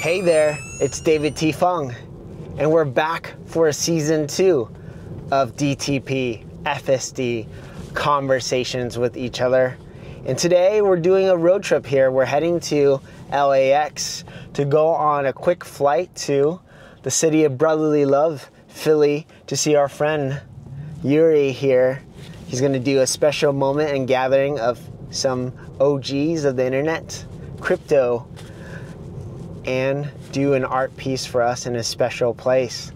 Hey there, it's David T Phung, and we're back for season 2 of DTP FSD Conversations with each other. And today we're doing a road trip here. We're heading to LAX to go on a quick flight to the city of brotherly love, Philly, to see our friend Yuri here. He's going to do a special moment and gathering of some OGs of the internet, crypto, and do an art piece for us in a special place.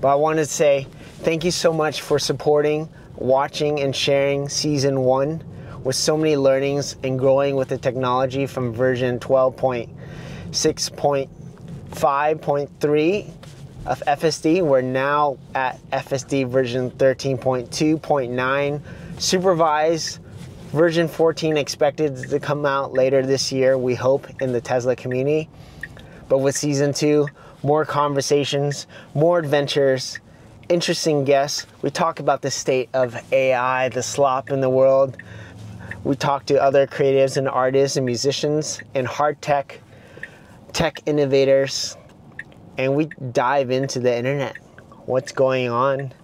But I wanted to say thank you so much for supporting, watching, and sharing season 1 with so many learnings and growing with the technology from version 12.6.5.3 of FSD. We're now at FSD version 13.2.9 supervised. Version 14 expected to come out later this year, we hope, in the Tesla community. But with season 2, more conversations, more adventures, interesting guests. We talk about the state of AI, the slop in the world. We talk to other creatives and artists and musicians and hard tech innovators. And we dive into the internet. What's going on?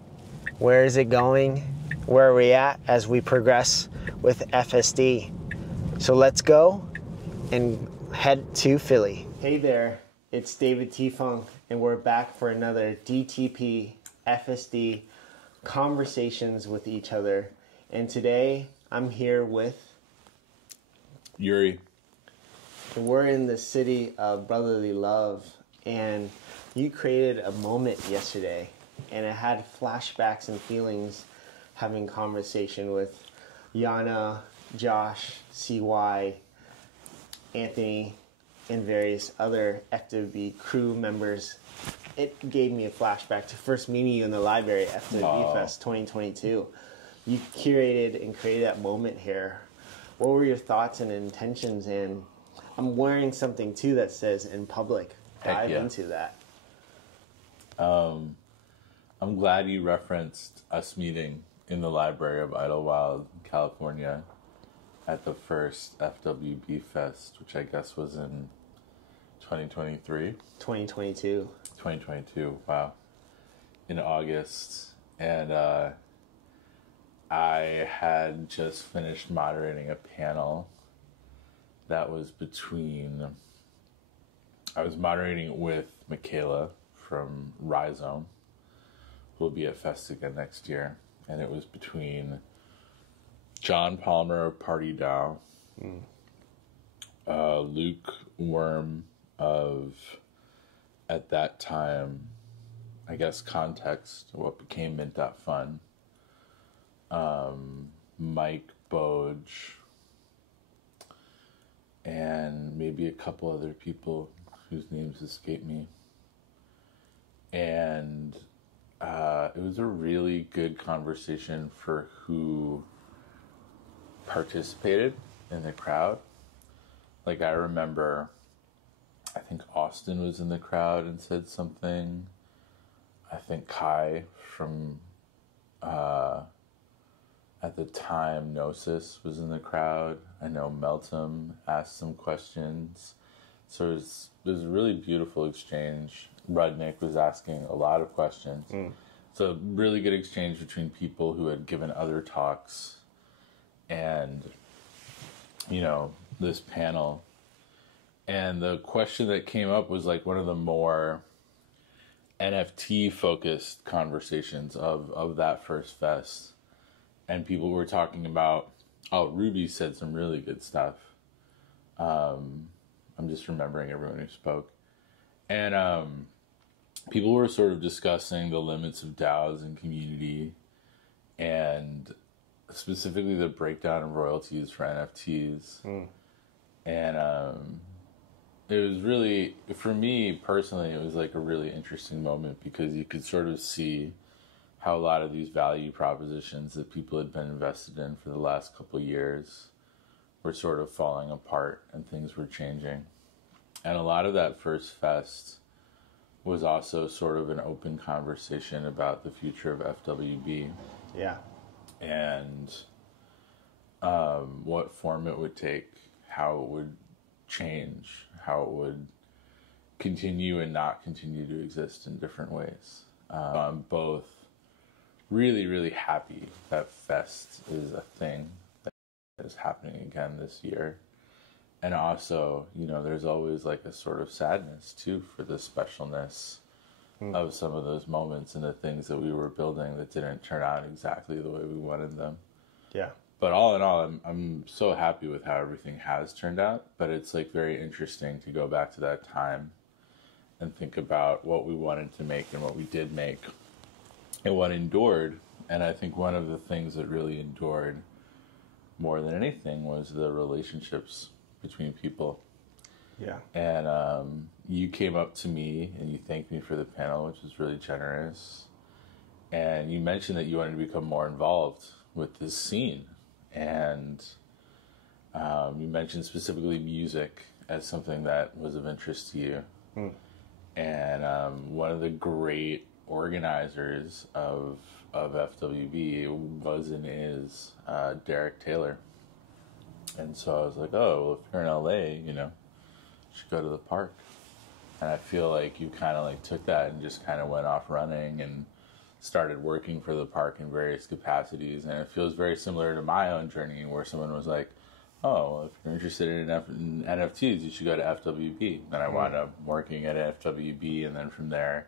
Where is it going? Where are we at as we progress with FSD? So let's go and head to Philly. Hey there, it's David T Phung, and we're back for another DTP FSD Conversations with each other. And today I'm here with Yuri. We're in the city of brotherly love, and you created a moment yesterday, and it had flashbacks and feelings having conversation with Yana, Josh, CY, Anthony, and various other FWB crew members. It gave me a flashback to first meeting you in the library at FWB Fest 2022. You curated and created that moment here. What were your thoughts and intentions? And I'm wearing something too that says "in public." Dive into that. I'm glad you referenced us meeting in the library of Idlewild, California, at the first FWB Fest, which I guess was in 2023? 2022. 2022, wow. In August. And I had just finished moderating a panel that was I was moderating with Michaela from Rhizome, who will be at Fest again next year. And it was between John Palmer of Party DAO, Luke Worm of, at that time, I guess Context, what became Mint.fun, Mike Boj, and maybe a couple other people whose names escape me. And it was a really good conversation for who participated in the crowd. Like, I remember, I think Austin was in the crowd and said something. I think Kai from, at the time, Gnosis was in the crowd. I know Meltem asked some questions. So it was a really beautiful exchange. Rudnick was asking a lot of questions. So really good exchange between people who had given other talks and, this panel. And the question that came up was like one of the more NFT focused conversations of that first fest. And people were talking about, Ruby said some really good stuff. I'm just remembering everyone who spoke. And people were sort of discussing the limits of DAOs and community, and specifically the breakdown of royalties for NFTs. And it was really, for me personally, it was like a really interesting moment because you could sort of see how a lot of these value propositions that people had been invested in for the last couple of years were sort of falling apart and things were changing. And a lot of that first fest was also sort of an open conversation about the future of FWB. Yeah. And what form it would take, how it would change, how it would continue and not continue to exist in different ways. I'm both really, really happy that Fest is a thing that is happening again this year. And also, you know, there's always like a sort of sadness too for the specialness of some of those moments and the things that we were building that didn't turn out exactly the way we wanted them. Yeah. But all in all, I'm so happy with how everything has turned out. But it's like very interesting to go back to that time and think about what we wanted to make and what we did make and what endured. And I think one of the things that really endured more than anything was the relationships between people. Yeah. And you came up to me and you thanked me for the panel, which was really generous. And you mentioned that you wanted to become more involved with this scene. And you mentioned specifically music as something that was of interest to you. And one of the great organizers of FWB was and is Derek Taylor. And so I was like, oh, well, if you're in LA, you know, you should go to the park. And I feel like you kind of like took that and just kind of went off running and started working for the park in various capacities. And it feels very similar to my own journey where someone was like, oh, well, if you're interested in NFTs, you should go to FWB. And I wound up working at FWB, and then from there,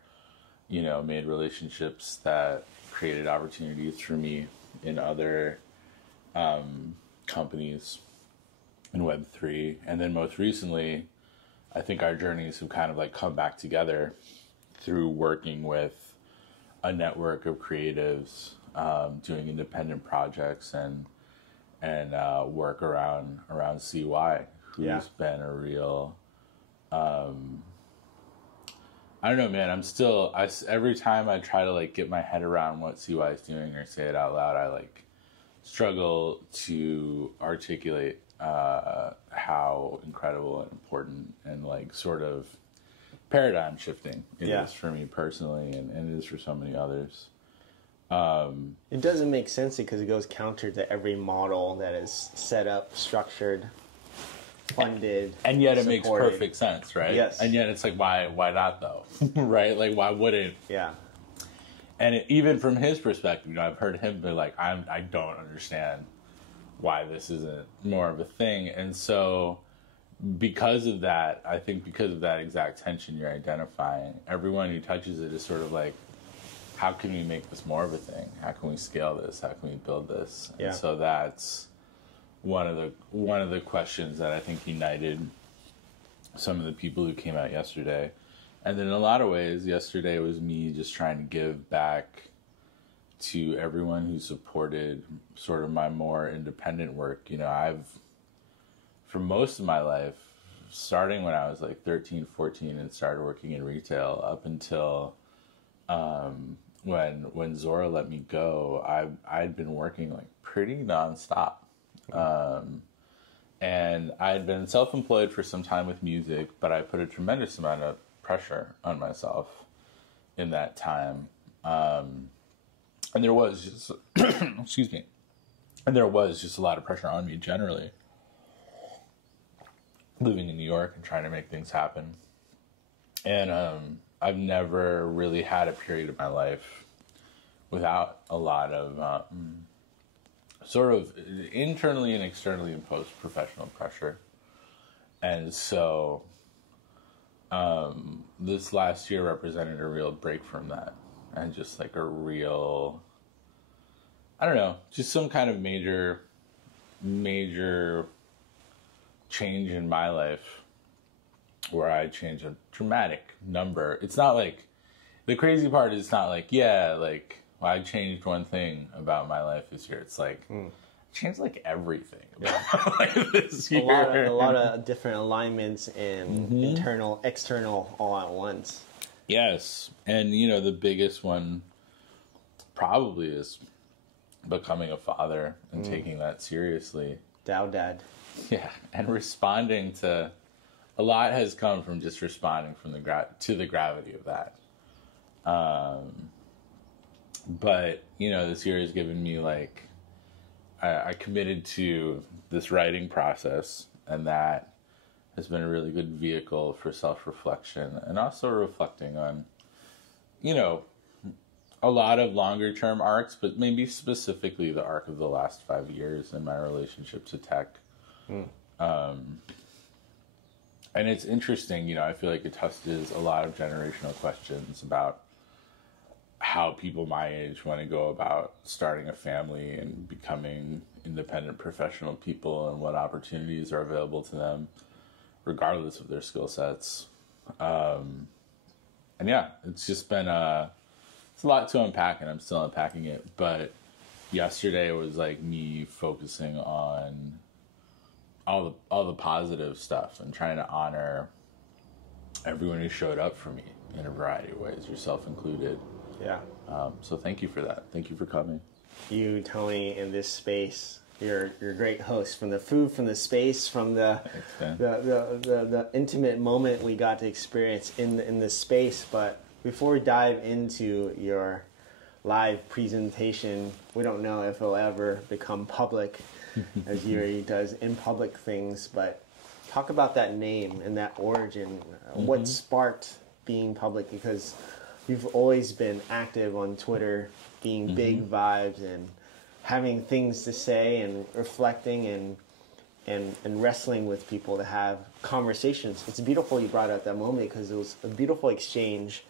you know, made relationships that created opportunities for me in other companies in Web3. And then most recently, I think our journeys have kind of like come back together through working with a network of creatives, doing independent projects and work around CY, who's been a real, I don't know, man, every time I try to like get my head around what CY is doing or say it out loud, I like struggle to articulate how incredible and important and like sort of paradigm shifting it is for me personally, and it is for so many others. It doesn't make sense because it goes counter to every model that is set up, structured, funded, and yet it supported. Makes perfect sense, right? Yes. And yet it's like, why not though? Right? Like, why wouldn't? Yeah. And even from his perspective, you know, I've heard him be like, I don't understand why this isn't more of a thing. And so because of that, I think because of that exact tension you're identifying, everyone who touches it is sort of like, how can we make this more of a thing? How can we scale this? How can we build this? Yeah. And so that's one of the questions that I think united some of the people who came out yesterday. And then in a lot of ways, yesterday was me just trying to give back to everyone who supported sort of my more independent work. You know, for most of my life, starting when I was like 13, 14 and started working in retail up until when Zora let me go, I'd been working like pretty nonstop. And I had been self-employed for some time with music, but I put a tremendous amount of pressure on myself in that time. And there was just, excuse me, and there was just a lot of pressure on me generally, living in New York and trying to make things happen. And I've never really had a period of my life without a lot of sort of internally and externally imposed professional pressure. And so this last year represented a real break from that, and just like a real, I don't know, just some kind of major change in my life where I changed a dramatic number. It's not like, the crazy part is not like, yeah, like, well, I changed one thing about my life this year. It's like, I changed like everything about my life this year. A lot of different alignments and internal, external all at once. Yes. And, you know, the biggest one probably is becoming a father and taking that seriously. DAO dad. Yeah. And responding to, a lot has come from just responding from to the gravity of that. But, you know, this year has given me like, I committed to this writing process, and that has been a really good vehicle for self-reflection and also reflecting on, you know, a lot of longer term arcs, but maybe specifically the arc of the last 5 years in my relationship to tech. And it's interesting, you know, I feel like it touches a lot of generational questions about how people my age want to go about starting a family and becoming independent professional people and what opportunities are available to them regardless of their skill sets. And yeah, it's just been it's a lot to unpack, and I'm still unpacking it. But yesterday was like me focusing on all the positive stuff and trying to honor everyone who showed up for me in a variety of ways, yourself included. Yeah. So thank you for that. Thank you for coming. You, Tony, in this space, you're a great host. From the food, from the space, from the intimate moment we got to experience in this space. But before we dive into your live presentation, we don't know if it'll ever become public, as Yuri does in public things. But talk about that name and that origin. What sparked being public? Because you've always been active on Twitter, being big vibes and having things to say and reflecting and wrestling with people to have conversations. It's beautiful you brought up that moment because it was a beautiful exchange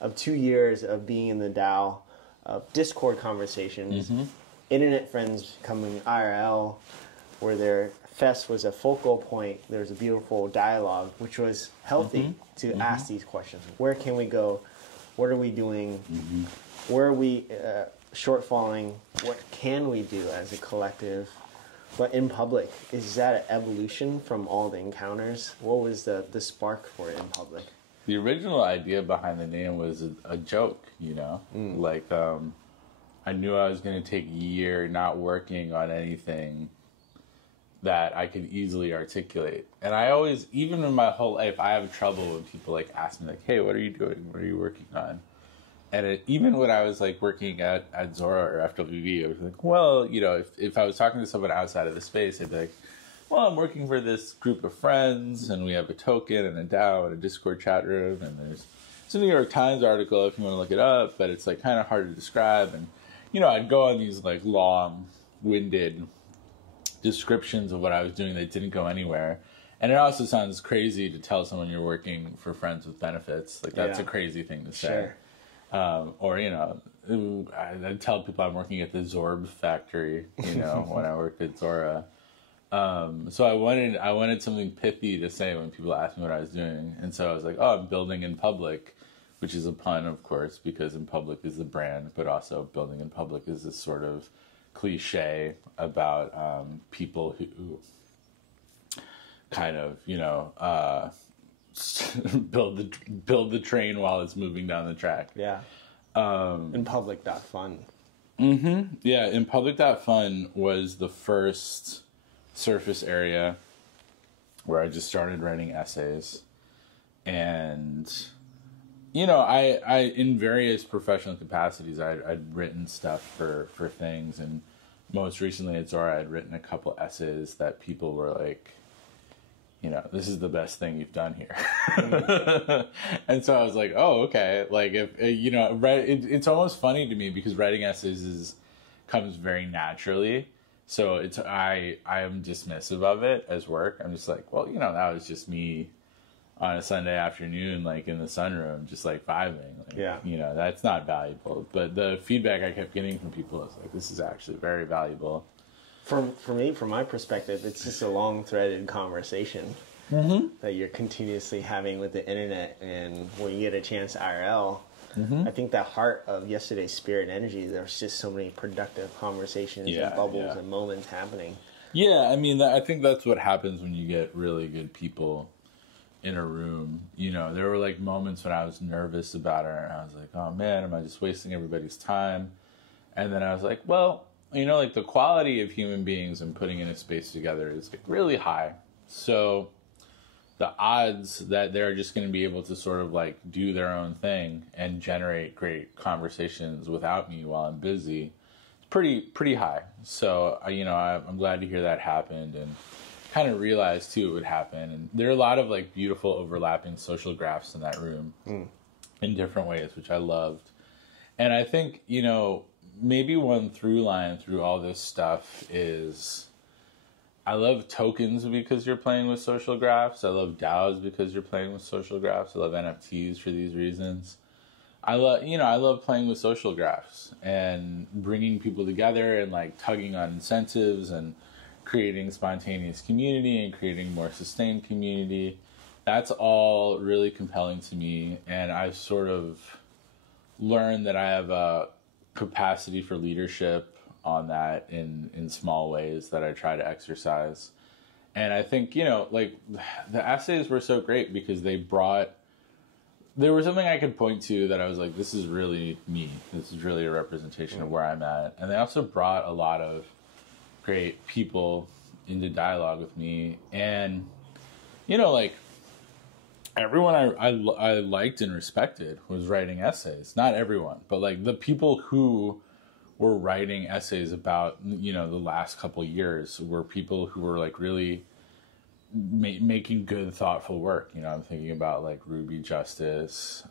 of 2 years of being in the DAO, of Discord conversations, internet friends coming IRL, where their fest was a focal point. There was a beautiful dialogue, which was healthy to ask these questions. Where can we go? What are we doing? Where are we shortfalling? What can we do as a collective? But in public, is that an evolution from all the encounters? What was the spark for it in public? The original idea behind the name was a joke, you know? Like, I knew I was going to take a year not working on anything that I could easily articulate. And I always, even in my whole life, I have trouble when people like ask me like, hey, what are you doing? What are you working on? And even when I was like working at Zora or FWB, I was like, well, you know, if I was talking to someone outside of the space, I'd be like, well, I'm working for this group of friends and we have a token and a DAO and a Discord chat room and there's a New York Times article if you want to look it up, but it's like kind of hard to describe. And, you know, I'd go on these like long-winded descriptions of what I was doing that didn't go anywhere. And it also sounds crazy to tell someone you're working for friends with benefits. Like that's a crazy thing to say. Sure. Or, you know, I tell people I'm working at the Zorb factory, you know, when I worked at Zora. So I wanted something pithy to say when people asked me what I was doing. And so I was like, oh, I'm building in public, which is a pun, of course, because in public is the brand, but also building in public is this sort of cliche about people who kind of, you know, build the train while it's moving down the track. Yeah. In public.fun. Yeah, in public.fun was the first surface area where I just started writing essays. And, you know, I in various professional capacities, I'd written stuff for things. And most recently at Zora, I'd written a couple essays that people were like, you know, this is the best thing you've done here. And so I was like, oh, okay. Like, if you know, it's almost funny to me because writing essays comes very naturally. So I am dismissive of it as work. I'm just like, well, you know, that was just me on a Sunday afternoon, like in the sunroom, just like vibing. Like, yeah. You know, that's not valuable. But the feedback I kept getting from people is like, this is actually very valuable. For me, from my perspective, it's just a long-threaded conversation that you're continuously having with the internet. And when you get a chance IRL, I think that heart of yesterday's spirit and energy, there's just so many productive conversations and bubbles and moments happening. Yeah, I mean, I think that's what happens when you get really good people in a room. You know, there were like moments when I was nervous about it, and I was like, oh man, am I just wasting everybody's time? And then I was like, well, you know, like the quality of human beings and putting in a space together is like really high. So the odds that they're just going to be able to sort of like do their own thing and generate great conversations without me while I'm busy, it's pretty high. So, you know, I'm glad to hear that happened and kind of realized too it would happen. And there are a lot of like beautiful overlapping social graphs in that room in different ways, which I loved. And I think, you know, maybe one through line through all this stuff is I love tokens because you're playing with social graphs. I love DAOs because you're playing with social graphs. I love NFTs for these reasons. I love playing with social graphs and bringing people together and like tugging on incentives and creating spontaneous community and creating more sustained community. That's all really compelling to me. And I've sort of learned that I have a capacity for leadership on that in small ways that I try to exercise. And I think, you know, like the essays were so great because there was something I could point to that I was like, this is really me. This is really a representation of where I'm at. And they also brought a lot of great people into dialogue with me. And, you know, like everyone I liked and respected was writing essays. Not everyone, but like the people who were writing essays about, you know, the last couple of years were people who were like really making good, thoughtful work. You know, I'm thinking about like Ruby Justice,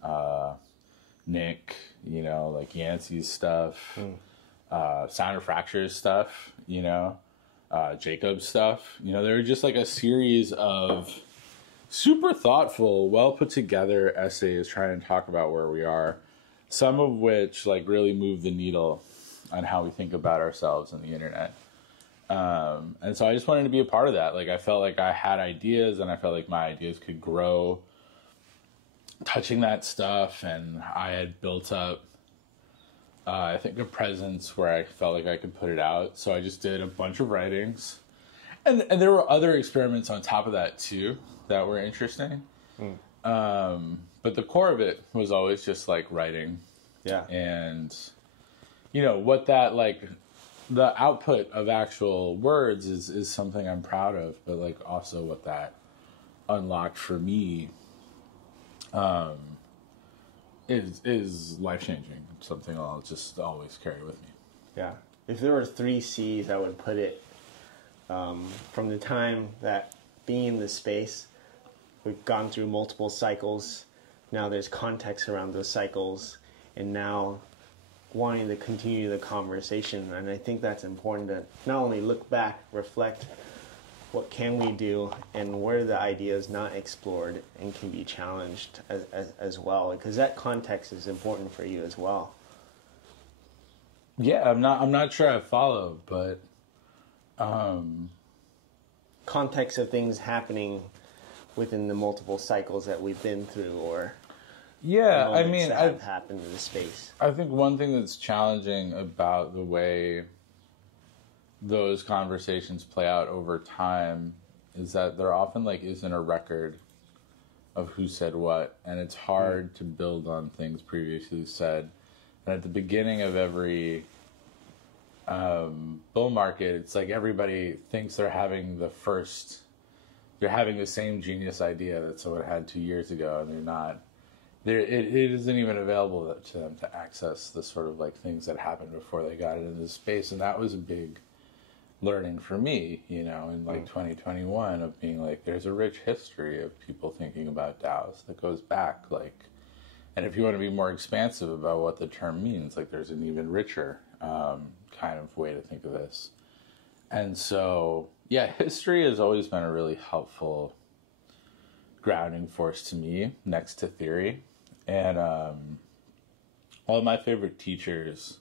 Nick, you know, like Yancey's stuff, Sound of Fractures stuff, you know, Jacob's stuff. You know, there were just like a series of super thoughtful, well put together essays trying to talk about where we are, some of which like really move the needle on how we think about ourselves on the internet. And so I just wanted to be a part of that. Like I felt like I had ideas and I felt like my ideas could grow touching that stuff. And I had built up, I think, a presence where I felt like I could put it out. So I just did a bunch of writings. And there were other experiments on top of that too that were interesting. But the core of it was always just like writing. Yeah. And, you know, what that like, the output of actual words is something I'm proud of, but like also what that unlocked for me is life-changing, something I'll just always carry with me. Yeah. If there were 3 C's, I would put it from the time that being in this space, we've gone through multiple cycles. Now there's context around those cycles, and now wanting to continue the conversation. And I think that's important to not only look back, reflect what can we do and where are the ideas not explored and can be challenged as well, because that context is important for you as well. Yeah, I'm not sure I follow, but context of things happening within the multiple cycles that we've been through, or yeah, I mean, I've happened in the space. I think one thing that's challenging about the way those conversations play out over time is that there often like isn't a record of who said what, and it's hard to build on things previously said. And at the beginning of every bull market, it's like everybody thinks they're having the same genius idea that someone had 2 years ago, and they're not. It isn't even available to them to access the sort of like things that happened before they got into this space. And that was a big learning for me, you know, in like 2021 of being like, there's a rich history of people thinking about DAOs that goes back like, and if you want to be more expansive about what the term means, like there's an even richer kind of way to think of this. And so, yeah, history has always been a really helpful grounding force to me next to theory. And all my favorite teachers,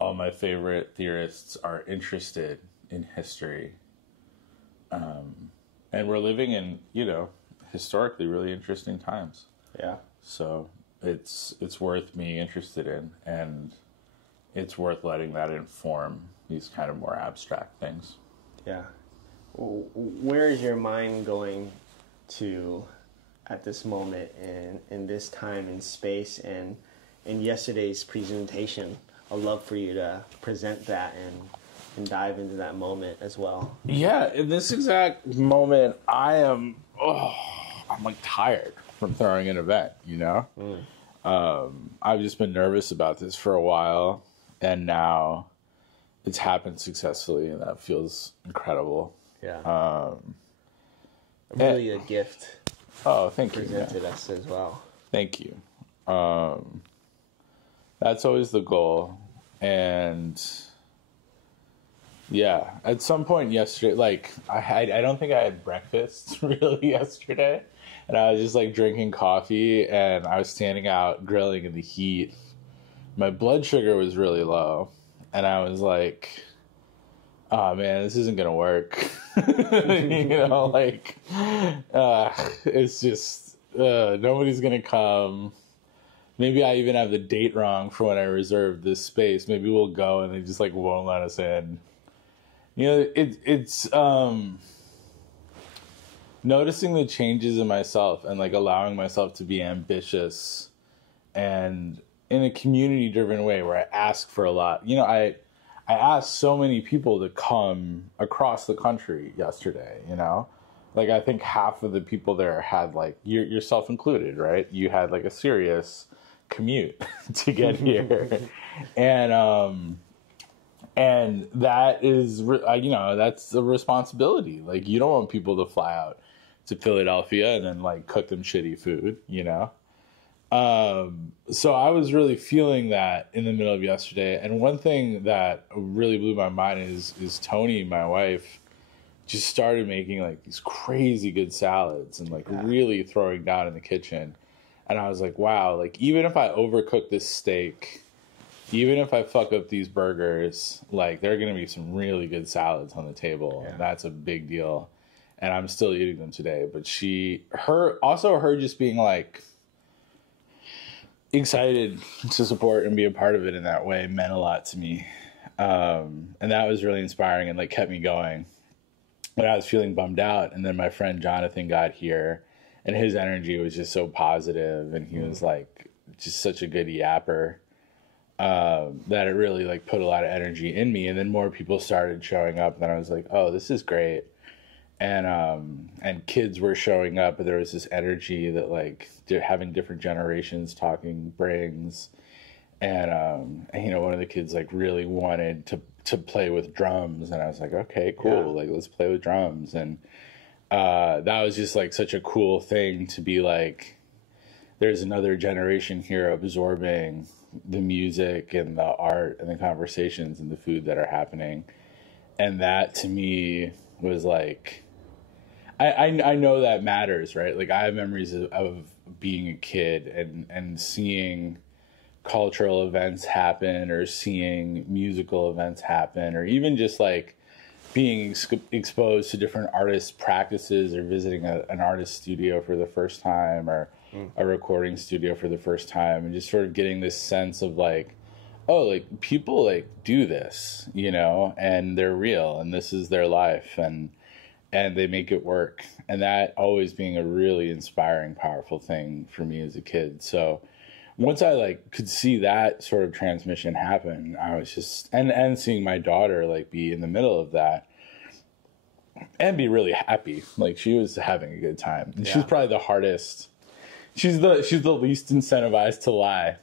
all my favorite theorists are interested in history. And we're living in, you know, historically really interesting times. Yeah. So it's worth being interested in, and it's worth letting that inform these kind of more abstract things. Yeah. Where is your mind going to at this moment in this time and space, and in yesterday's presentation? I'd love for you to present that and dive into that moment as well. Yeah, in this exact moment, I'm like tired from throwing an event, you know? I've just been nervous about this for a while, and now it's happened successfully, and that feels incredible. Yeah. Really a gift. Oh, thank you. Presented us as well. Thank you. That's always the goal. And yeah, at some point yesterday, like I don't think I had breakfast really yesterday. And I was just like drinking coffee and I was standing out grilling in the heat. My blood sugar was really low. And I was like, oh man, this isn't going to work. You know, like, it's just, nobody's going to come. Maybe I even have the date wrong for when I reserved this space. Maybe we'll go and they just like won't let us in. You know, it's noticing the changes in myself and like allowing myself to be ambitious and in a community driven way where I ask for a lot. You know, I asked so many people to come across the country yesterday, you know? Like, I think half of the people there had, like, yourself included, right? You had, like, a serious commute to get here. And that is, you know, that's a responsibility. Like, you don't want people to fly out to Philadelphia and then, like, cook them shitty food, you know? So I was really feeling that in the middle of yesterday. And one thing that really blew my mind is Tony, my wife, just started making like these crazy good salads and like really throwing down in the kitchen. And I was like, wow, like even if I overcook this steak, even if I fuck up these burgers, like there are going to be some really good salads on the table. And that's a big deal. And I'm still eating them today. But her just being like, excited to support and be a part of it in that way meant a lot to me. And that was really inspiring and like kept me going. But I was feeling bummed out. And then my friend Jonathan got here and his energy was just so positive and he was like just such a good yapper that it really like put a lot of energy in me. And then more people started showing up and then I was like, oh, this is great. And kids were showing up, but there was this energy that like having different generations talking brings. And you know, one of the kids like really wanted to play with drums. And I was like, okay, cool. Like, let's play with drums. And, that was just like such a cool thing to be like, there's another generation here absorbing the music and the art and the conversations and the food that are happening. And that to me was like, I know that matters, right? Like I have memories of being a kid and seeing cultural events happen or seeing musical events happen or even just like being exposed to different artists' practices or visiting an artist studio for the first time or a recording studio for the first time and just sort of getting this sense of like, oh, like people like do this, you know, and they're real and this is their life and they make it work. And that always being a really inspiring, powerful thing for me as a kid. So once I like could see that sort of transmission happen, I was just, and seeing my daughter like be in the middle of that and be really happy. Like she was having a good time. And she's probably the hardest. She's the least incentivized to lie.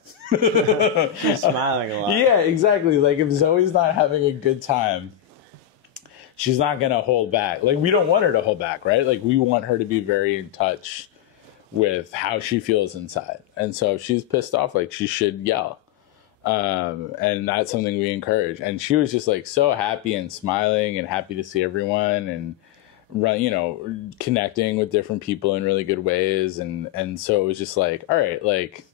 She's smiling a lot. Yeah, exactly. Like if Zoe's not having a good time, she's not going to hold back. Like, we don't want her to hold back, right? Like, we want her to be very in touch with how she feels inside. And so if she's pissed off, like, she should yell. And that's something we encourage. And she was just, like, so happy and smiling and happy to see everyone and, you know, connecting with different people in really good ways. And so it was just like, all right, like,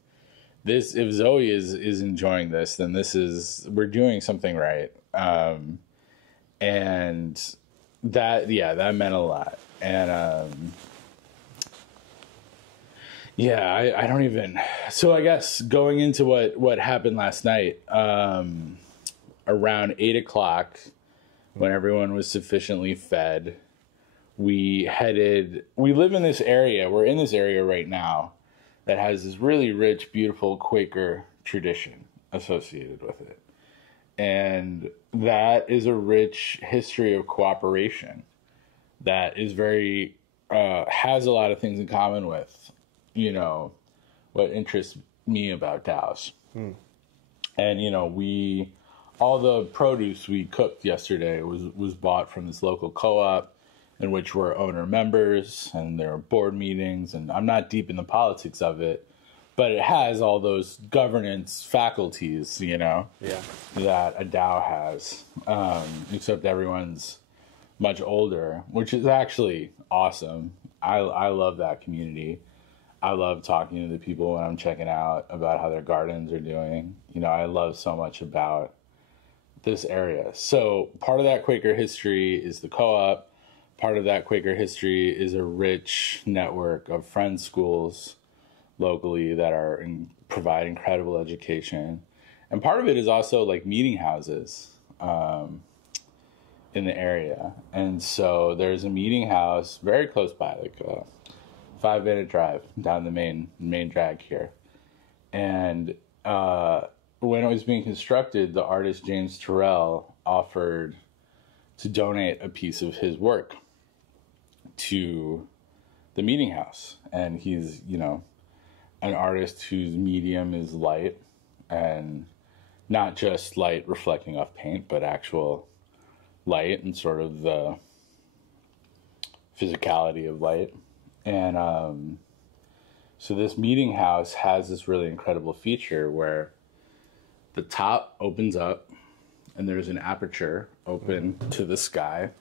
this, if Zoe is enjoying this, then we're doing something right. And that meant a lot. And, I don't even, so I guess going into what happened last night, around 8:00 when everyone was sufficiently fed, we live in this area, we're in this area right now that has this really rich, beautiful Quaker tradition associated with it. And that is a rich history of cooperation that is very, has a lot of things in common with, you know, what interests me about DAOs. And, you know, all the produce we cooked yesterday was bought from this local co-op in which we're owner members, and there are board meetings, and I'm not deep in the politics of it, but it has all those governance faculties, that a DAO has, except everyone's much older, which is actually awesome. I love that community. I love talking to the people when I'm checking out about how their gardens are doing. I love so much about this area. So part of that Quaker history is the co-op. Part of that Quaker history is a rich network of friend schools locally that provide incredible education. And part of it is also like meeting houses in the area. And so there's a meeting house very close by, like a 5-minute drive down the main drag here. And when it was being constructed, the artist James Turrell offered to donate a piece of his work to the meeting house. And he's, an artist whose medium is light, and not just light reflecting off paint, but actual light and sort of the physicality of light. And so this meeting house has this really incredible feature where the top opens up and there's an aperture open to the sky.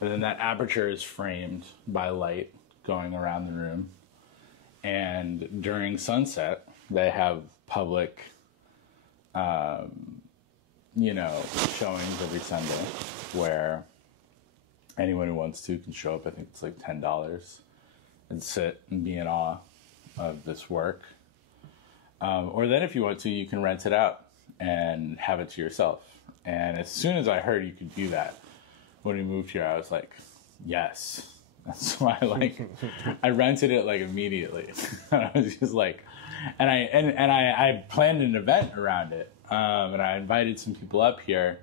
And then that aperture is framed by light going around the room. And during sunset, they have public, showings every Sunday where anyone who wants to can show up. I think it's like $10 and sit and be in awe of this work. Or then if you want to, you can rent it out and have it to yourself. And as soon as I heard you could do that, when we moved here, I was like, yes. That's why I rented it like immediately. And I was just like, and I planned an event around it. And I invited some people up here,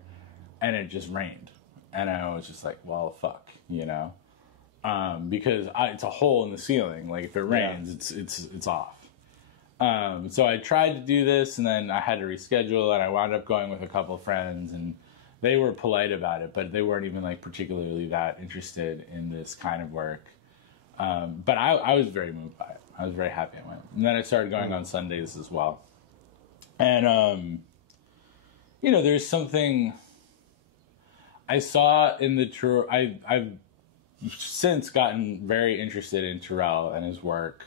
and it just rained. And I was just like, well, fuck, because it's a hole in the ceiling. Like if it rains, it's off. So I tried to do this, and then I had to reschedule, and I wound up going with a couple of friends, and they were polite about it, but they weren't even like particularly that interested in this kind of work. But I was very moved by it. I was very happy I went. And then I started going on Sundays as well. And, there's something I saw in the I've since gotten very interested in Turrell and his work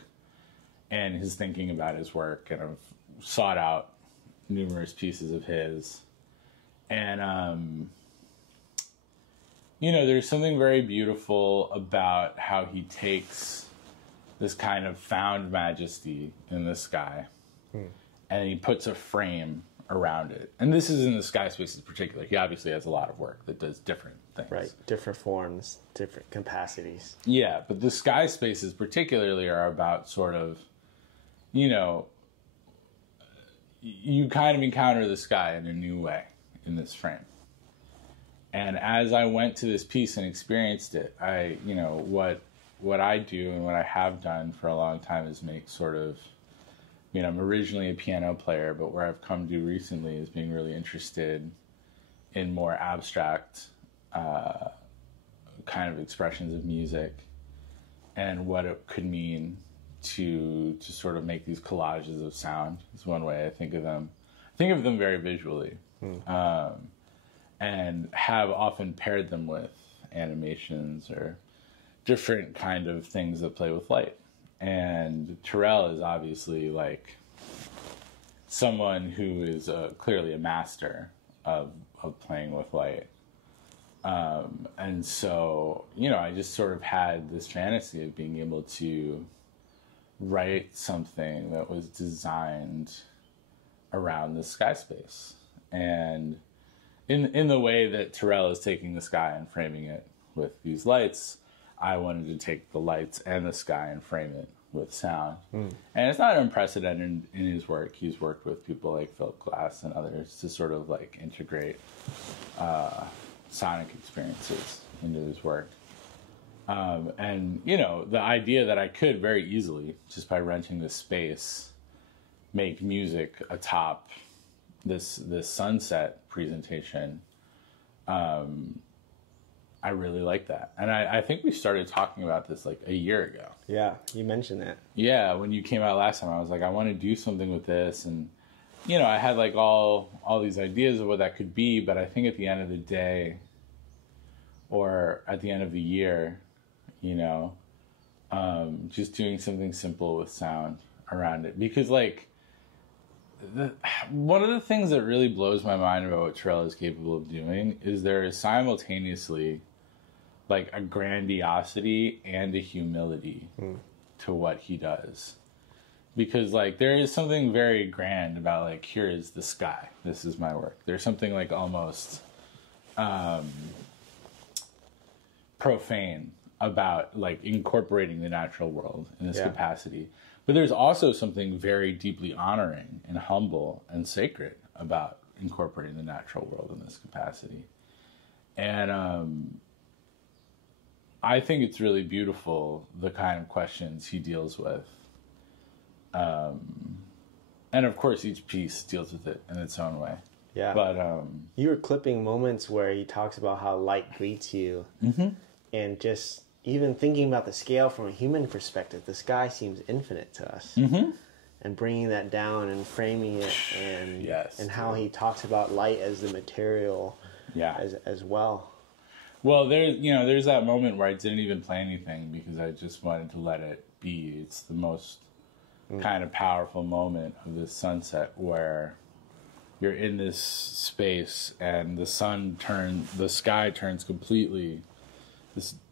and his thinking about his work, and I've sought out numerous pieces of his. And, there's something very beautiful about how he takes this kind of found majesty in the sky and he puts a frame around it. And this is in the Skyspace in particular. He obviously has a lot of work that does different things. Right, different forms, different capacities. Yeah, but the Skyspaces particularly are about sort of, you kind of encounter the sky in a new way in this frame. And as I went to this piece and experienced it, what I do and what I have done for a long time is make sort of, I'm originally a piano player, but where I've come to recently is being really interested in more abstract kind of expressions of music and what it could mean to sort of make these collages of sound. Is one way I think of them. I think of them very visually. And have often paired them with animations or different kind of things that play with light. And Turrell is obviously like someone who is clearly a master of playing with light. And so, I just sort of had this fantasy of being able to write something that was designed around the sky space. And in the way that Turrell is taking the sky and framing it with these lights, I wanted to take the lights and the sky and frame it with sound. And it's not unprecedented in his work. He's worked with people like Philip Glass and others to sort of like integrate sonic experiences into his work. And, the idea that I could very easily, just by renting this space, make music atop this sunset presentation I really like that. And I think we started talking about this like a year ago. Yeah, you mentioned that. Yeah, when you came out last time, I was like, I want to do something with this. And, you know, I had like all these ideas of what that could be. But I think at the end of the day, or at the end of the year, you know, just doing something simple with sound around it. Because, like, one of the things that really blows my mind about what Turrell is capable of doing is there is simultaneously, like, a grandiosity and a humility to what he does. Because, like, there is something very grand about, like, here is the sky. This is my work. There's something, like, almost profane about, like, incorporating the natural world in this capacity. But there's also something very deeply honoring and humble and sacred about incorporating the natural world in this capacity. And I think it's really beautiful, the kind of questions he deals with. And of course, each piece deals with it in its own way. Yeah. But you were clipping moments where he talks about how light greets you. And just even thinking about the scale from a human perspective, the sky seems infinite to us. And bringing that down and framing it, and how he talks about light as the material as well. Well, there's that moment where I didn't even play anything because I just wanted to let it be. It's the most kind of powerful moment of this sunset where you're in this space and the sky turns completely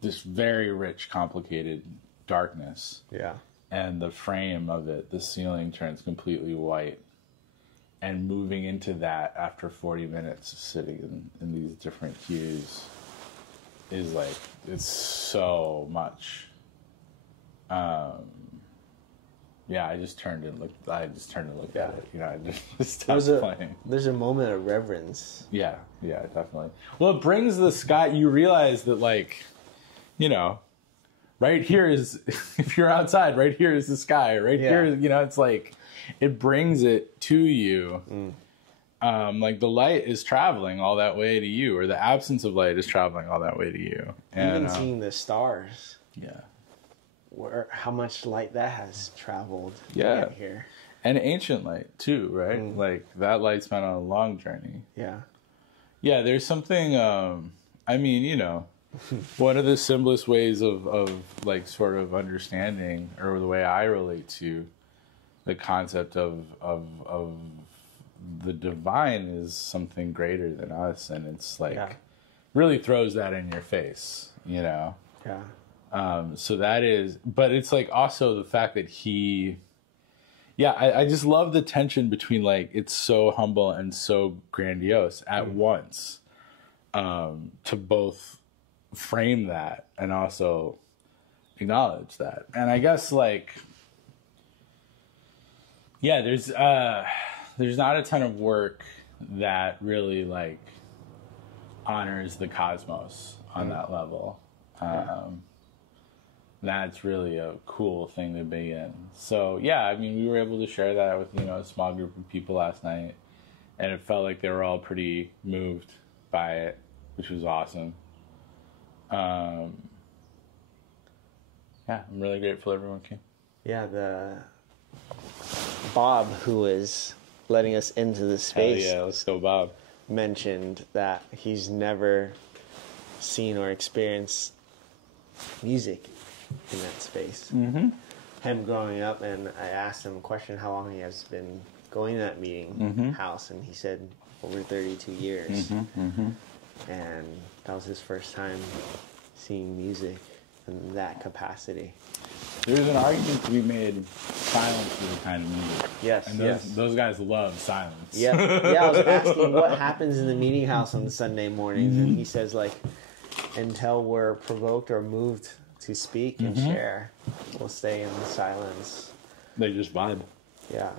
this very rich, complicated darkness. Yeah. And the frame of it, the ceiling turns completely white. And moving into that after 40 minutes of sitting in these different hues is like, it's so much. I just turned and looked at it. You know, I just stopped playing. There's a moment of reverence. Yeah, definitely. Well, it brings the sky, you realize that, like, you know, right here is, if you're outside, right here is the sky. Right here, you know, it's like, it brings it to you. Like, the light is traveling all that way to you, or the absence of light is traveling all that way to you. And, even seeing the stars. Yeah. How much light that has traveled to get here. And ancient light, too, right? Like, that light's been on a long journey. Yeah. Yeah, there's something, I mean, you know, one of the simplest ways of like, sort of understanding, or the way I relate to the concept of the divine is something greater than us, and it's like, really throws that in your face, you know? Yeah. So that is, but it's like also the fact that I just love the tension between, like, it's so humble and so grandiose at once, to both frame that and also acknowledge that. And I guess, like, there's not a ton of work that really, like, honors the cosmos on that level. That's really a cool thing to be in. So, I mean, we were able to share that with, you know, a small group of people last night, and it felt like they were all pretty moved by it, which was awesome. I'm really grateful everyone came. Yeah, the Bob, who was letting us into the space. Hell yeah, let's go, Bob. Mentioned that he's never seen or experienced music in that space. Him growing up, and I asked him a question, how long he has been going to that meeting house, and he said over 32 years. And that was his first time seeing music in that capacity. There's an argument to be made, silence is a kind of music. Yes, and those guys love silence. Yeah, I was asking what happens in the meeting house on Sunday mornings, and he says, like, until we're provoked or moved to speak and share, we'll stay in silence. They just vibe. Yeah.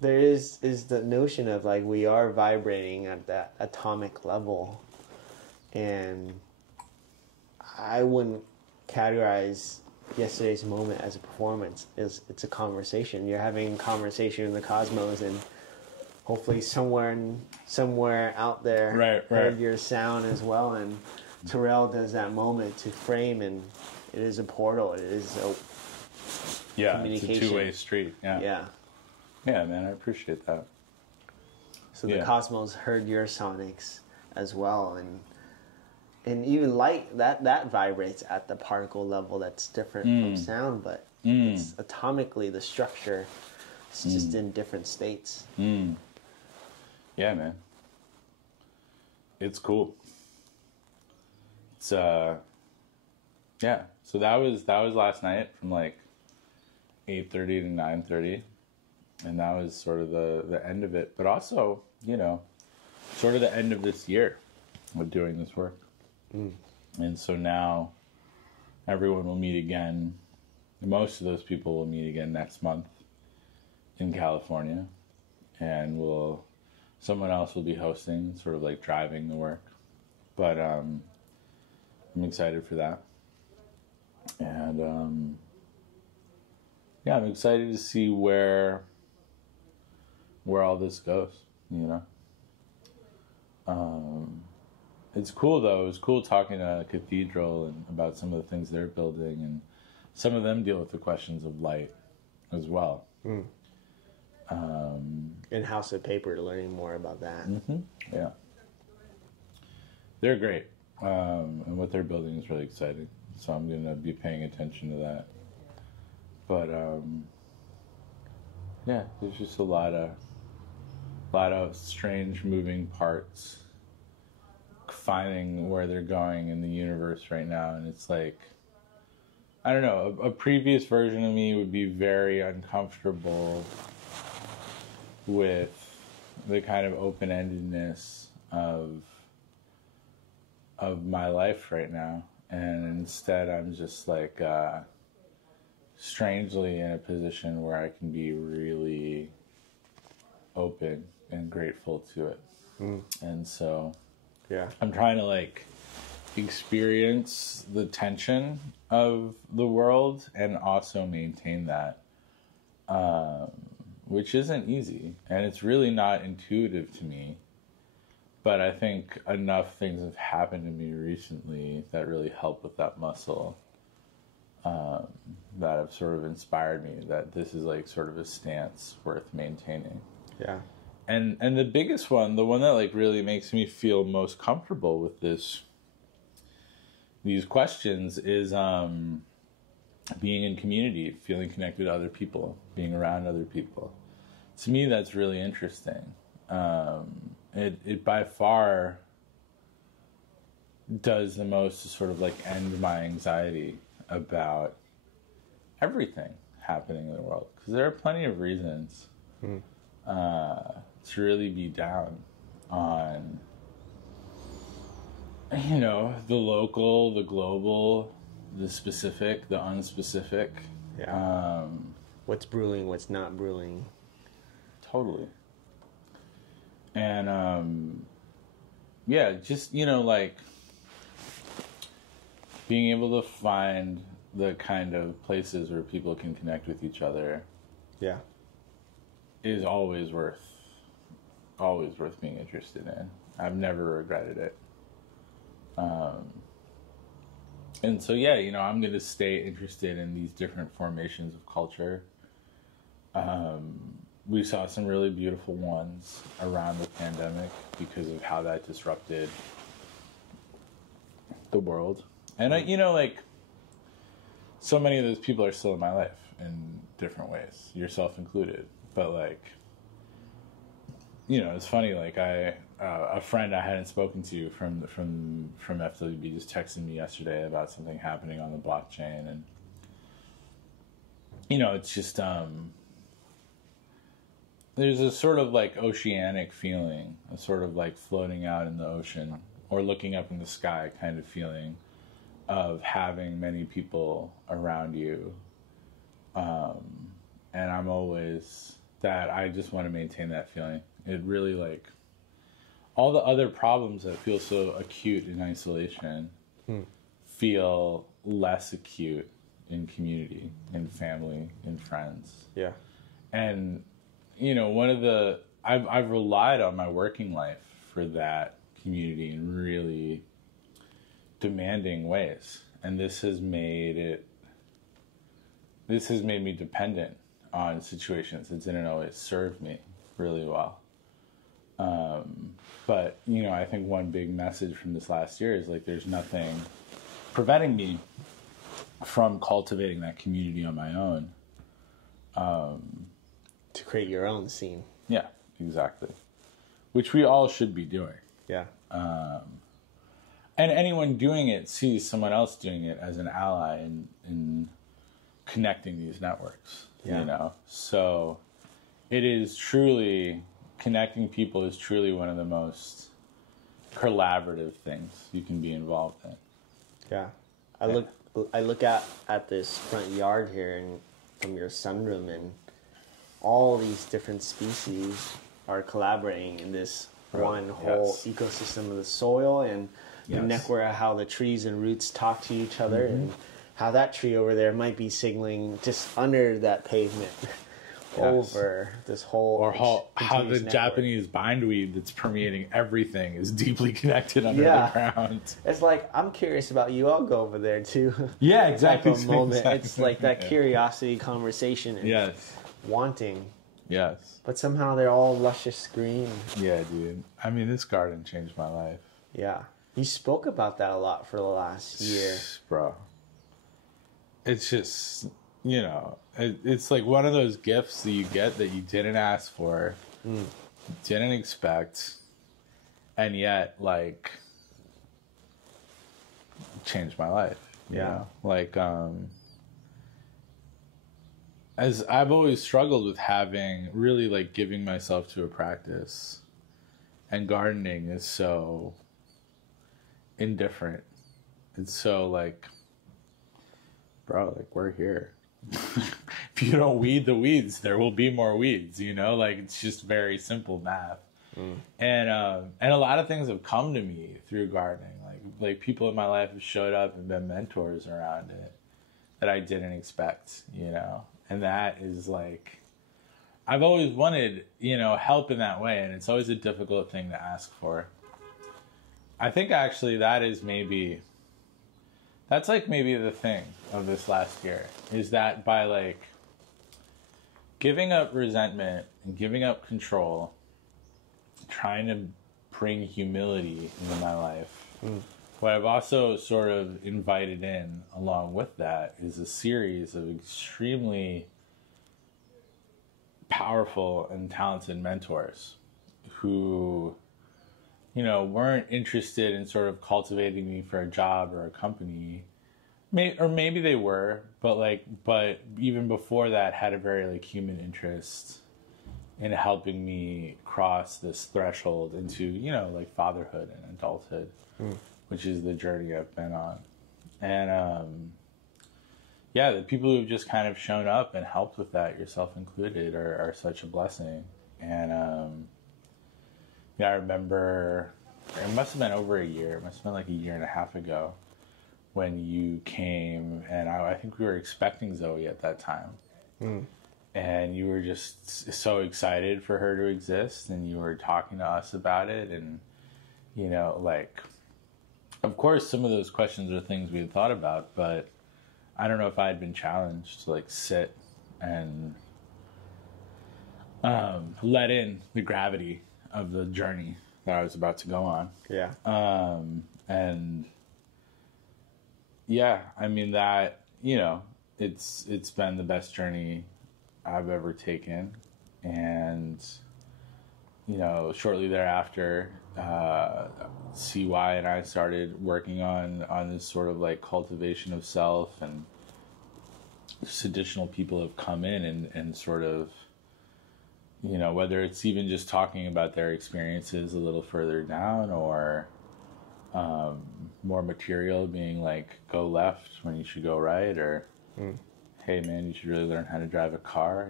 There is the notion of, like, we are vibrating at that atomic level, and I wouldn't categorize yesterday's moment as a performance. It's a conversation. You're having a conversation in the cosmos, and hopefully somewhere out there Right. heard your sound as well. And Turrell does that moment to frame, and it is a portal. It is a communication. It's a two-way street. Yeah, man, I appreciate that. So the cosmos heard your sonics as well, and even light that vibrates at the particle level. That's different from sound, but it's atomically the structure. It's just in different states. Yeah, man. It's cool. It's So that was last night from like 8:30 to 9:30, and that was sort of the end of it. But also, sort of the end of this year of doing this work. And so now everyone will meet again. Most of those people will meet again next month in California, and someone else will be hosting, sort of like driving the work. But I'm excited for that. And I'm excited to see where all this goes, It's cool, though. It was cool talking to Cathedral and about some of the things they're building, and some of them deal with the questions of light as well. In House of Paper, learning more about that. Yeah. They're great. And what they're building is really exciting. So I'm going to be paying attention to that. But, there's just a lot of strange moving parts finding where they're going in the universe right now. And it's like, I don't know, a previous version of me would be very uncomfortable with the kind of open-endedness of my life right now. And instead I'm just like strangely in a position where I can be really open and grateful to it. And so I'm trying to like experience the tension of the world and also maintain that, which isn't easy, and it's really not intuitive to me. But I think enough things have happened to me recently that really help with that muscle, that have sort of inspired me that this is like sort of a stance worth maintaining. Yeah. And the biggest one, the one that like really makes me feel most comfortable with these questions is being in community, feeling connected to other people, being around other people. To me, that's really interesting. It by far does the most to sort of like end my anxiety about everything happening in the world, because there are plenty of reasons to really be down on, the local, the global, the specific, the unspecific. Yeah. What's brewing, what's not brewing. Totally. And, just, like being able to find the kind of places where people can connect with each other. Yeah. Is always worth being interested in. I've never regretted it. And so, I'm going to stay interested in these different formations of culture. We saw some really beautiful ones around the pandemic because of how that disrupted the world. And, so many of those people are still in my life in different ways, yourself included. But, it's funny, a friend I hadn't spoken to from FWB just texted me yesterday about something happening on the blockchain. And, it's just, there's a sort of oceanic feeling, a sort of floating out in the ocean or looking up in the sky kind of feeling of having many people around you. And I'm always that, I just want to maintain that feeling. It really all the other problems that feel so acute in isolation feel less acute in community, in family, in friends. Yeah. And, one of the I've relied on my working life for that community in really demanding ways, and this has made me dependent on situations that didn't always serve me really well. But I think one big message from this last year is like there's nothing preventing me from cultivating that community on my own. To create your own scene. Yeah, exactly. Which we all should be doing. Yeah. And anyone doing it sees someone else doing it as an ally in connecting these networks. Yeah. So it is truly, connecting people is truly one of the most collaborative things you can be involved in. Yeah. I look at this front yard here and from your sunroom, and all these different species are collaborating in this one whole ecosystem of the soil, and the network, how the trees and roots talk to each other, and how that tree over there might be signaling just under that pavement over this whole... Or how the network. Japanese bindweed that's permeating everything is deeply connected under the ground. It's like, I'm curious about you. I'll go over there too. Yeah, exactly. Type of moment. Exactly. It's like that curiosity conversation. And wanting. Yes. But somehow they're all luscious green. Yeah, dude. I mean, this garden changed my life. Yeah. You spoke about that a lot for the last year. Bro. It's just, it's like one of those gifts that you get that you didn't ask for, didn't expect, and yet, like, changed my life. You know? Like, as I've always struggled with having, really, like, giving myself to a practice, and gardening is so indifferent. It's so, like, bro, like, we're here. If you don't weed the weeds, there will be more weeds, like, it's just very simple math. And a lot of things have come to me through gardening. Like people in my life have showed up and been mentors around it that I didn't expect, and that is like, I've always wanted, help in that way. And it's always a difficult thing to ask for. I think actually that's maybe the thing of this last year, is that by like giving up resentment and giving up control, trying to bring humility into my life, what I've also sort of invited in along with that is a series of extremely powerful and talented mentors who, weren't interested in sort of cultivating me for a job or a company. Or maybe they were, but even before that had a very like human interest in helping me cross this threshold into, like fatherhood and adulthood, which is the journey I've been on. And, the people who've just kind of shown up and helped with that, yourself included, are such a blessing. And, I remember it must have been over a year. It must have been like a year and a half ago when you came, and I think we were expecting Zoe at that time. And you were just so excited for her to exist, and you were talking to us about it. And, like, of course, some of those questions are things we had thought about, but I don't know if I had been challenged to, like, sit and let in the gravity of the journey that I was about to go on. Yeah. And yeah, I mean that, it's been the best journey I've ever taken. And, shortly thereafter, CY and I started working on this sort of like cultivation of self, and just additional people have come in and sort of, whether it's even just talking about their experiences a little further down, or more material being like, go left when you should go right, or hey man, you should really learn how to drive a car,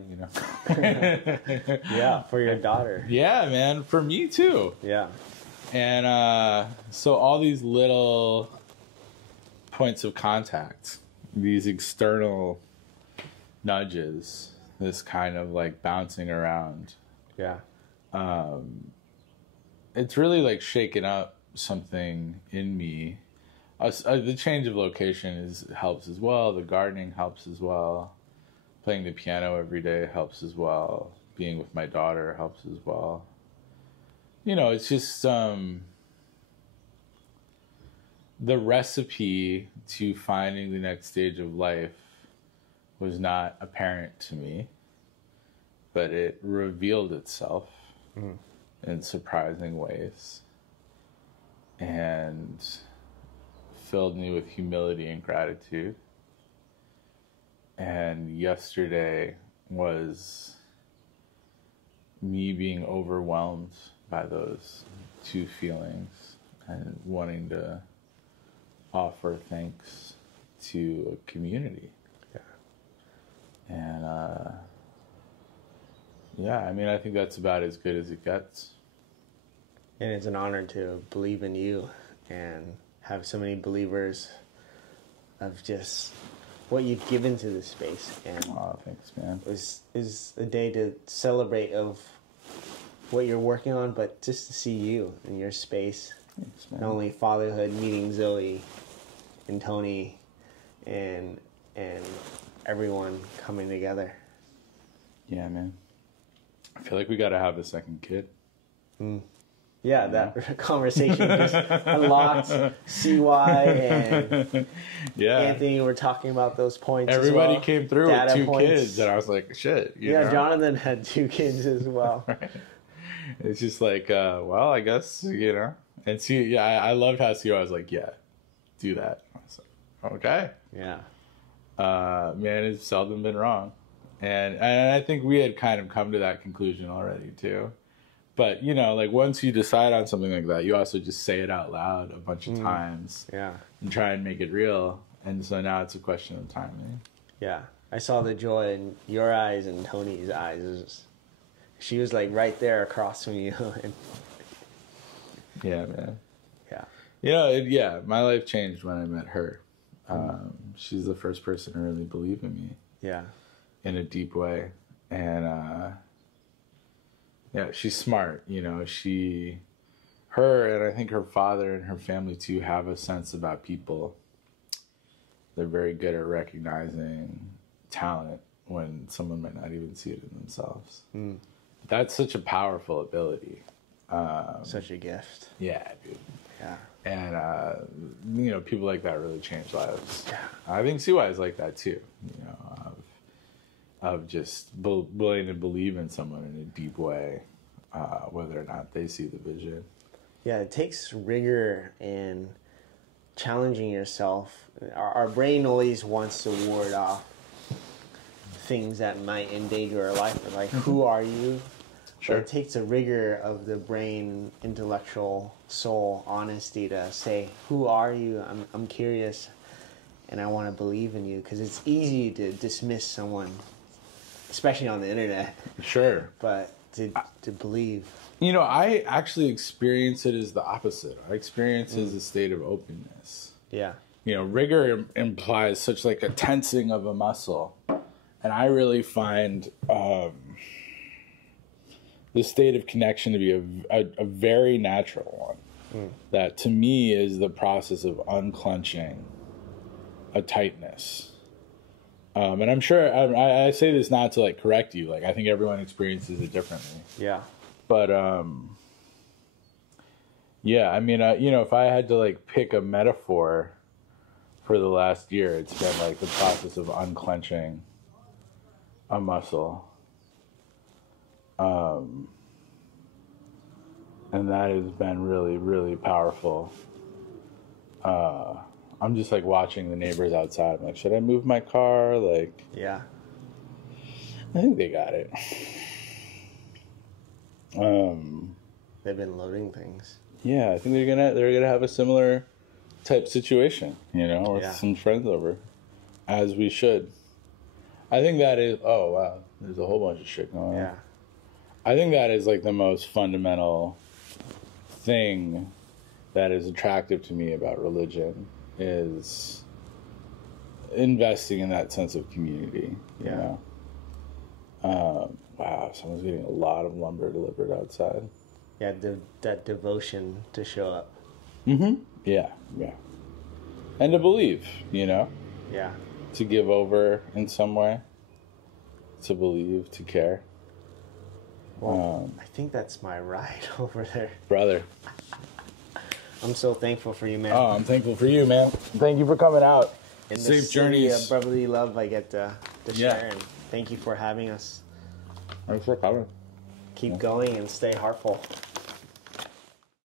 Yeah, for your daughter. Yeah, man, for me too. Yeah. And so all these little points of contact, these external nudges, this kind of like bouncing around. Yeah. it's really like shaken up something in me. The change of location helps as well. The gardening helps as well. Playing the piano every day helps as well. Being with my daughter helps as well. You know, it's just the recipe to finding the next stage of life was not apparent to me, but it revealed itself in surprising ways and filled me with humility and gratitude. And yesterday was me being overwhelmed by those two feelings and wanting to offer thanks to a community. Yeah. And yeah, I mean, I think that's about as good as it gets. And it's an honor to believe in you and have so many believers of just what you've given to this space. And thanks, man. Is a day to celebrate of what you're working on, but just to see you in your space. Thanks, man. Not only fatherhood, meeting Zoe and Tony and everyone coming together. Yeah, man. I feel like we got to have a second kid. Yeah, that conversation just unlocked CY and Anthony were talking about those points. Everybody came through with two points. Kids, and I was like, shit. You know? Jonathan had 2 kids as well. Right. It's just like, well, I guess, you know. And see, I loved how CY was like, yeah, do that. I was like, okay. Yeah. Man, it's seldom been wrong. And I think we had kind of come to that conclusion already, too. But, you know, like once you decide on something like that, you also just say it out loud a bunch of times. Yeah. And try and make it real. And so now it's a question of timing. Yeah. I saw the joy in your eyes and Tony's eyes. She was like right there across from you. Yeah, man. Yeah. You know, my life changed when I met her. She's the first person to really believe in me. Yeah. In a deep way. And, yeah, she's smart, you know, her, and I think her father and her family too have a sense about people. They're very good at recognizing talent when someone might not even see it in themselves. That's such a powerful ability. Such a gift. Yeah, dude. Yeah. And, you know, people like that really change lives. Yeah. I think CY is like that too, you know, of just willing to believe in someone in a deep way, whether or not they see the vision. Yeah, it takes rigor and challenging yourself. Our brain always wants to ward off things that might endanger our life. Like, who are you? Sure. But it takes a rigor of the brain, intellectual, soul, honesty to say, who are you? I'm curious, and I want to believe in you. Because it's easy to dismiss someone, especially on the internet. Sure. But to believe. You know, I actually experience it as the opposite. I experience it as a state of openness. Yeah. You know, rigor implies such like a tensing of a muscle. And I really find the state of connection to be a very natural one. That to me is the process of unclenching a tightness. And I'm sure, I say this not to like correct you, like I think everyone experiences it differently. Yeah. But, yeah, I mean, you know, if I had to like pick a metaphor for the last year, it's been like the process of unclenching a muscle. And that has been really, really powerful. I'm just like watching the neighbors outside. I'm like, should I move my car? Like, Yeah. I think they got it. They've been loading things. Yeah, I think they're gonna have a similar type situation, you know, with some friends over, as we should. I think that is. Oh wow, there's a whole bunch of shit going on. Yeah. I think that is like the most fundamental thing that is attractive to me about religion is investing in that sense of community. You know, Wow, someone's getting a lot of lumber delivered outside. Yeah, that devotion to show up. Mm-hmm. Yeah. And to believe, Yeah. To give over in some way. To believe, to care. Well, I think that's my ride over there. Brother. I'm so thankful for you, man. Oh, I'm thankful for you, man. Thank you for coming out. In Safe the journeys. city of brotherly love I get to share, and thank you for having us. Thanks for coming. Keep going and stay heartful.